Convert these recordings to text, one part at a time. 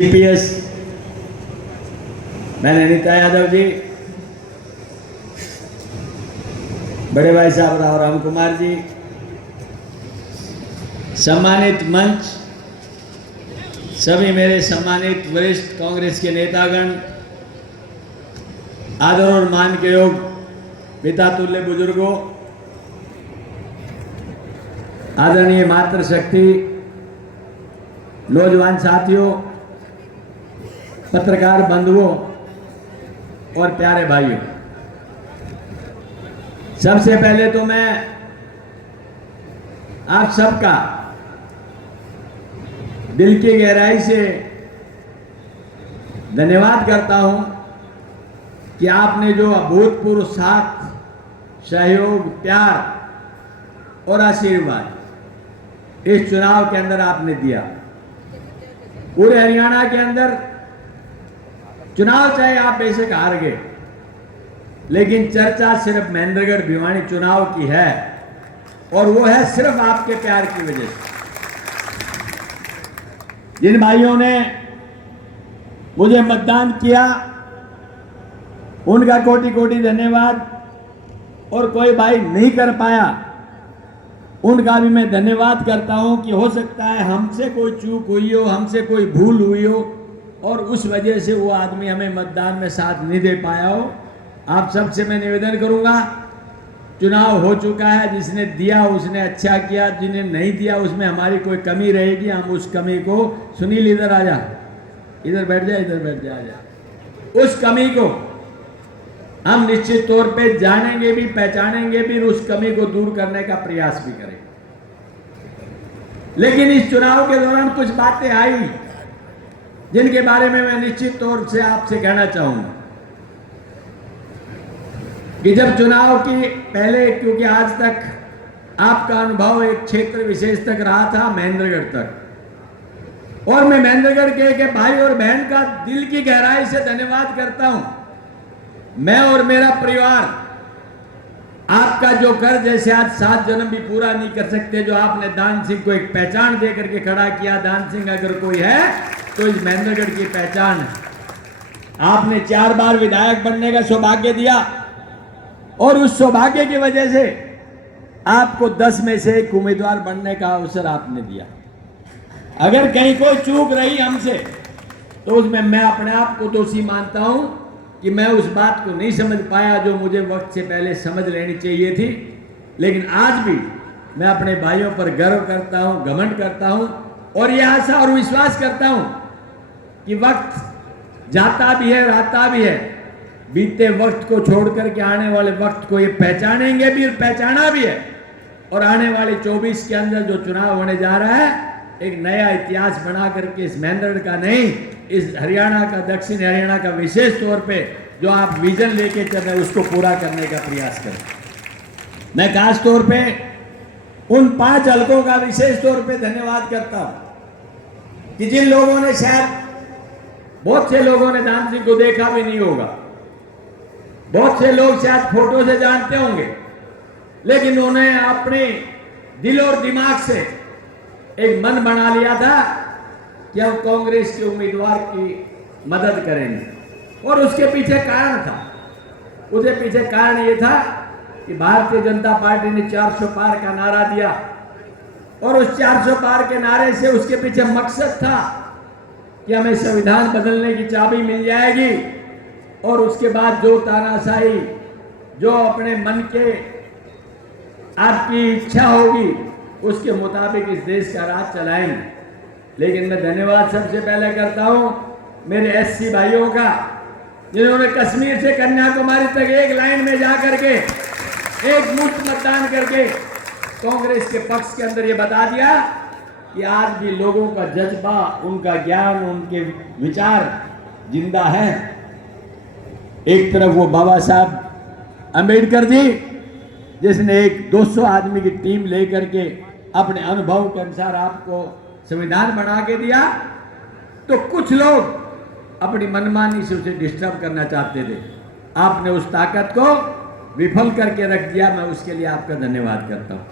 GPS मैंने अनीता यादव जी, बड़े भाई साहब राम कुमार जी, सम्मानित मंच, सभी मेरे सम्मानित वरिष्ठ कांग्रेस के नेतागण, आदर और मान के योग पिता तुल्य बुजुर्गों, आदरणीय मातृशक्ति, नौजवान साथियों, पत्रकार बंधुओं और प्यारे भाइयों, सबसे पहले तो मैं आप सबका दिल की गहराई से धन्यवाद करता हूं कि आपने जो अभूतपूर्व साथ, सहयोग, प्यार और आशीर्वाद इस चुनाव के अंदर आपने दिया। पूरे हरियाणा के अंदर चुनाव चाहे आप बेशक हार गए, लेकिन चर्चा सिर्फ महेंद्रगढ़ भिवानी चुनाव की है, और वो है सिर्फ आपके प्यार की वजह से। जिन भाइयों ने मुझे मतदान किया उनका कोटि कोटि धन्यवाद, और कोई भाई नहीं कर पाया उनका भी मैं धन्यवाद करता हूं कि हो सकता है हमसे कोई चूक हुई हो, हमसे कोई भूल हुई हो, और उस वजह से वो आदमी हमें मतदान में साथ नहीं दे पाया हो। आप सबसे मैं निवेदन करूंगा, चुनाव हो चुका है, जिसने दिया उसने अच्छा किया, जिन्हें नहीं दिया उसमें हमारी कोई कमी रहेगी, हम उस कमी को, सुनील इधर आ जा, इधर बैठ जा, इधर बैठ जा, उस कमी को हम निश्चित तौर पे जानेंगे भी, पहचानेंगे भी, उस कमी को दूर करने का प्रयास भी करेंगे। लेकिन इस चुनाव के दौरान कुछ बातें आई जिनके बारे में मैं निश्चित तौर से आपसे कहना चाहूंगा कि जब चुनाव की पहले, क्योंकि आज तक आपका अनुभव एक क्षेत्र विशेष तक रहा था, महेंद्रगढ़ तक, और मैं महेंद्रगढ़ के भाई और बहन का दिल की गहराई से धन्यवाद करता हूं। मैं और मेरा परिवार आपका जो कर्ज जैसे आज 7 जन्म भी पूरा नहीं कर सकते, जो आपने दान सिंह को एक पहचान दे करके खड़ा किया, दान सिंह अगर कोई है तो इस महेंद्रगढ़ की पहचान है। आपने 4 बार विधायक बनने का सौभाग्य दिया, और उस सौभाग्य की वजह से आपको 10 में से एक उम्मीदवार बनने का अवसर आपने दिया। अगर कहीं कोई चूक रही हमसे तो उसमें मैं अपने आप को दोषी मानता हूं कि मैं उस बात को नहीं समझ पाया जो मुझे वक्त से पहले समझ लेनी चाहिए थी। लेकिन आज भी मैं अपने भाइयों पर गर्व करता हूं, घमंड करता हूं, और यह आशा और विश्वास करता हूं कि वक्त जाता भी है और आता भी है, बीते वक्त को छोड़ करके आने वाले वक्त को ये पहचानेंगे भी और पहचाना भी है, और आने वाले 24 के अंदर जो चुनाव होने जा रहा है, एक नया इतिहास बना करके इस महेंद्रगढ़ का नहीं, इस हरियाणा का, दक्षिण हरियाणा का विशेष तौर पे जो आप विजन लेके चल रहे हैं उसको पूरा करने का प्रयास करें। मैं खास तौर पे उन 5 हलकों का विशेष तौर पे धन्यवाद करता हूं कि जिन लोगों ने, शायद बहुत से लोगों ने दान सिंह को देखा भी नहीं होगा, बहुत से लोग शायद फोटो से जानते होंगे, लेकिन उन्होंने अपने दिल और दिमाग से एक मन बना लिया था कि हम कांग्रेस के उम्मीदवार की मदद करेंगे। और उसके पीछे कारण था, उसके पीछे कारण ये था कि भारतीय जनता पार्टी ने 400 पार का नारा दिया, और उस 400 पार के नारे से उसके पीछे मकसद था कि हमें संविधान बदलने की चाबी मिल जाएगी, और उसके बाद जो तानाशाही, जो अपने मन के आपकी इच्छा होगी उसके मुताबिक इस देश का राज चलाएंगे। लेकिन मैं धन्यवाद सबसे पहले करता हूं मेरे एससी भाइयों का, जिन्होंने कश्मीर से कन्याकुमारी तक एक लाइन में जाकर के एक मुफ्त मतदान करके कांग्रेस के पक्ष के अंदर ये बता दिया कि आज भी लोगों का जज्बा, उनका ज्ञान, उनके विचार जिंदा है। एक तरफ वो बाबा साहब अंबेडकर जी, जिसने एक 200 आदमी की टीम लेकर के अपने अनुभव के अनुसार आपको संविधान बना के दिया, तो कुछ लोग अपनी मनमानी से उसे डिस्टर्ब करना चाहते थे। आपने उस ताकत को विफल करके रख दिया, मैं उसके लिए आपका धन्यवाद करता हूं।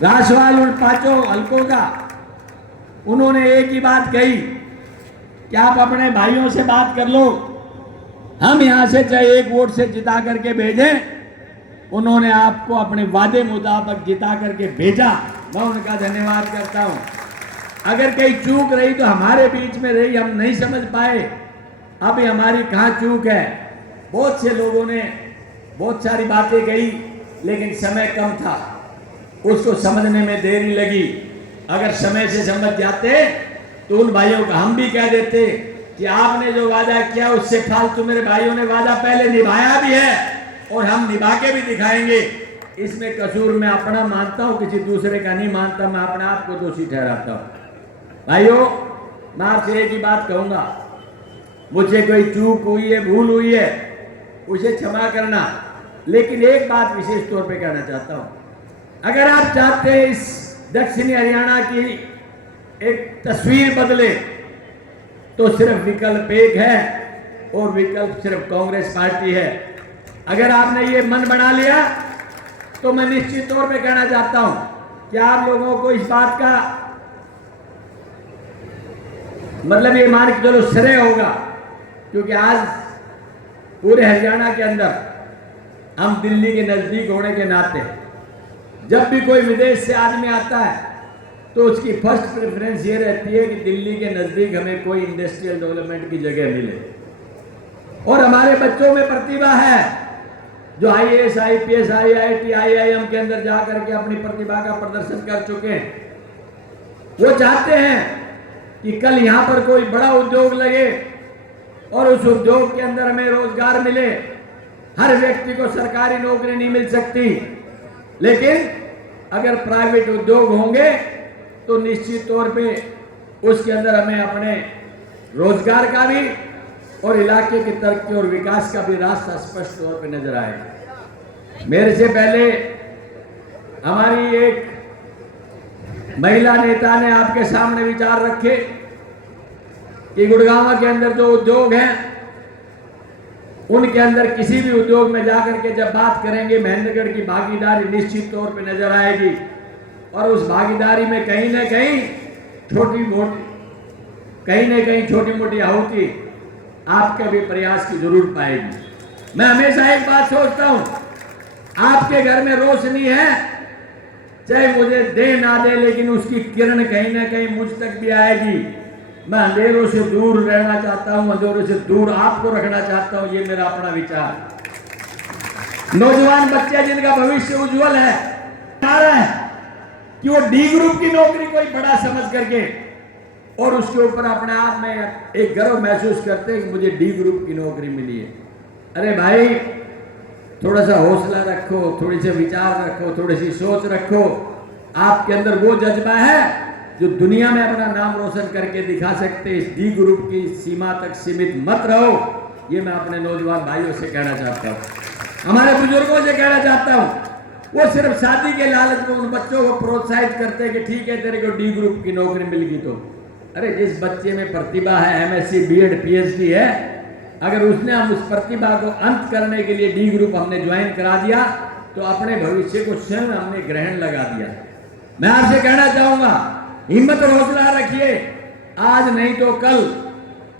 राष्ट्रवाद उन 5 हलकों का उन्होंने एक ही बात कही कि आप अपने भाइयों से बात कर लो, हम यहां से चाहे एक वोट से जिता करके भेजें, उन्होंने आपको अपने वादे मुताबिक जिता करके भेजा, मैं उनका धन्यवाद करता हूं। अगर कहीं चूक रही तो हमारे बीच में रही, हम नहीं समझ पाए अभी हमारी कहां चूक है। बहुत से लोगों ने बहुत सारी बातें कही, लेकिन समय कम था, उसको समझने में देरी लगी। अगर समय से समझ जाते तो उन भाइयों को हम भी कह देते कि आपने जो वादा किया उससे फालतू मेरे भाइयों ने वादा पहले निभाया भी है और हम निभा के भी दिखाएंगे। इसमें कसूर मैं अपना मानता हूं, किसी दूसरे का नहीं मानता, मैं अपने आप को दोषी ठहराता हूं। भाइयों, मैं आपसे एक ही बात कहूंगा, मुझे कोई चूक हुई है, भूल हुई है, उसे क्षमा करना। लेकिन एक बात विशेष तौर पे कहना चाहता हूं, अगर आप चाहते हैं इस दक्षिणी हरियाणा की एक तस्वीर बदले, तो सिर्फ विकल्प एक है और विकल्प सिर्फ कांग्रेस पार्टी है। अगर आपने ये मन बना लिया तो मैं निश्चित तौर पे कहना चाहता हूं कि आप लोगों को इस बात का मतलब ये मान के चलो श्रेय होगा, क्योंकि आज पूरे हरियाणा के अंदर हम दिल्ली के नजदीक होने के नाते जब भी कोई विदेश से आदमी आता है तो उसकी फर्स्ट प्रेफरेंस ये रहती है कि दिल्ली के नजदीक हमें कोई इंडस्ट्रियल डेवलपमेंट की जगह मिले। और हमारे बच्चों में प्रतिभा है जो IAS, IPS, IIT, IIM के अंदर जाकर के अपनी प्रतिभा का प्रदर्शन कर चुके हैं। वो चाहते हैं कि कल यहां पर कोई बड़ा उद्योग लगे और उस उद्योग के अंदर हमें रोजगार मिले। हर व्यक्ति को सरकारी नौकरी नहीं मिल सकती, लेकिन अगर प्राइवेट उद्योग होंगे तो निश्चित तौर पे उसके अंदर हमें अपने रोजगार का भी और इलाके की तरक्की और विकास का भी रास्ता स्पष्ट तौर पे नजर आएगा। मेरे से पहले हमारी एक महिला नेता ने आपके सामने विचार रखे कि गुड़गांव के अंदर जो उद्योग हैं उनके अंदर किसी भी उद्योग में जाकर के जब बात करेंगे, महेंद्रगढ़ की भागीदारी निश्चित तौर पे नजर आएगी और उस भागीदारी में कहीं ना कहीं छोटी मोटी आहुति आपके भी प्रयास की जरूर पाएगी। मैं हमेशा एक बात सोचता हूं, आपके घर में रोशनी है, चाहे मुझे दे ना दे, लेकिन उसकी किरण कहीं ना कहीं मुझ तक भी आएगी। मैं अंधेरों से दूर रहना चाहता हूं, अंधेरों से दूर आपको रखना चाहता हूं, ये मेरा अपना विचार। नौजवान बच्चे जिनका भविष्य उज्जवल है, आ रहा है कि वो डी ग्रुप की नौकरी कोई बड़ा समझ करके और उसके ऊपर अपने आप में एक गर्व महसूस करते हैं कि मुझे डी ग्रुप की नौकरी मिली है। अरे भाई, थोड़ा सा हौसला रखो, थोड़ी सी विचार रखो, थोड़ी सी सोच रखो। आपके अंदर वो जज्बा है जो दुनिया में अपना नाम रोशन करके दिखा सकते। इस डी ग्रुप की सीमा तक सीमित मत रहो, ये मैं अपने नौजवान भाइयों से कहना चाहता हूँ। हमारे बुजुर्गों से कहना चाहता हूँ, वो सिर्फ शादी के लालच में उन बच्चों को प्रोत्साहित करते हैं कि ठीक है तेरे को डी ग्रुप की नौकरी मिल गई तो। अरे जिस बच्चे में प्रतिभा है, MSc, BEd, PhD है, अगर उसने हम उस प्रतिभा को अंत करने के लिए डी ग्रुप हमने ज्वाइन करा दिया तो अपने भविष्य को स्वयं हमने ग्रहण लगा दिया। मैं आपसे कहना चाहूंगा, हिम्मत और हौसला रखिए, आज नहीं तो कल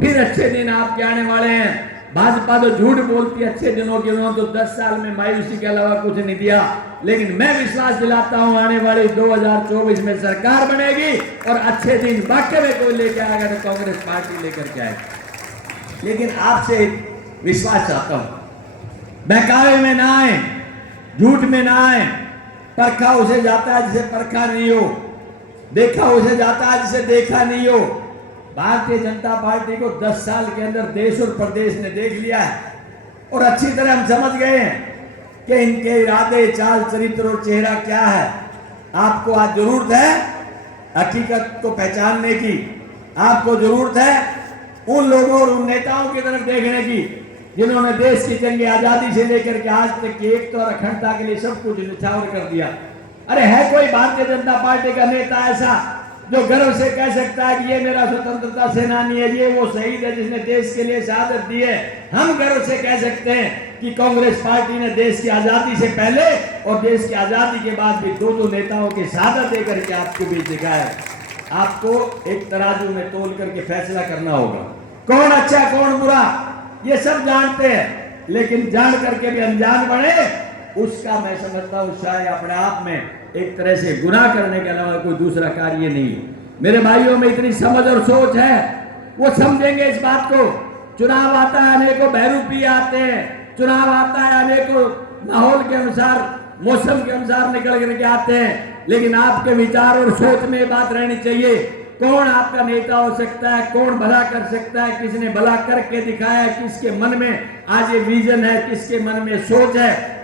फिर अच्छे दिन आपके आने वाले हैं। भाजपा तो झूठ बोलती है अच्छे दिनों के, उन्होंने तो 10 साल में मायूसी के अलावा कुछ नहीं दिया, लेकिन मैं विश्वास दिलाता हूं आने वाली 2024 में सरकार बनेगी और अच्छे दिन वाकई में कोई लेके आएगा तो कांग्रेस पार्टी लेकर के आएगी। लेकिन आपसे विश्वास चाहता हूं, बहकावे में ना आए, झूठ में ना आए। परखा उसे जाता है जिसे परखा नहीं हो, देखा उसे जाता है जिसे देखा नहीं हो। भारतीय जनता पार्टी को 10 साल के अंदर देश और प्रदेश ने देख लिया है और अच्छी तरह हम समझ गए हैं कि इनके इरादे, चाल, चरित्र और चेहरा क्या है। आपको आज जरूरत है हकीकत को पहचानने की, आपको जरूरत है उन लोगों और उन नेताओं की तरफ देखने की जिन्होंने देश की जंग आजादी से लेकर के आज तक की एकता और अखंडता के लिए सब कुछ निछावर कर दिया। अरे है कोई भारतीय जनता पार्टी का नेता ऐसा जो गर्व से कह सकता है कि ये मेरा स्वतंत्रता सेनानी है, ये वो शहीद है जिसने देश के लिए शहादत दी है? हम गर्व से कह सकते हैं कि कांग्रेस पार्टी ने देश की आजादी से पहले और देश की आजादी के बाद भी दो नेताओं की शहादत देकर के आपके बीच दिखाया। आपको एक तराजू में तोल करके फैसला करना होगा। कौन अच्छा कौन बुरा ये सब जानते हैं, लेकिन जान करके भी अनजान बने, उसका मैं समझता हूं शायद अपने आप में एक तरह से गुनाह करने के अलावा कोई दूसरा कार्य नहीं है। मेरे भाइयों में इतनी समझ और सोच है, वो समझेंगे इस बात को। चुनाव आता है, अनेकों बहरूपी आते हैं, चुनाव आता है, अनेकों माहौल के अनुसार, मौसम के अनुसार निकल करके आते हैं, लेकिन आपके विचार और सोच में बात रहनी चाहिए, कौन आपका नेता हो सकता है, कौन भला कर सकता है, किसने भला करके दिखाया है, किसके मन में आज ये विजन है, किसके मन में सोच है,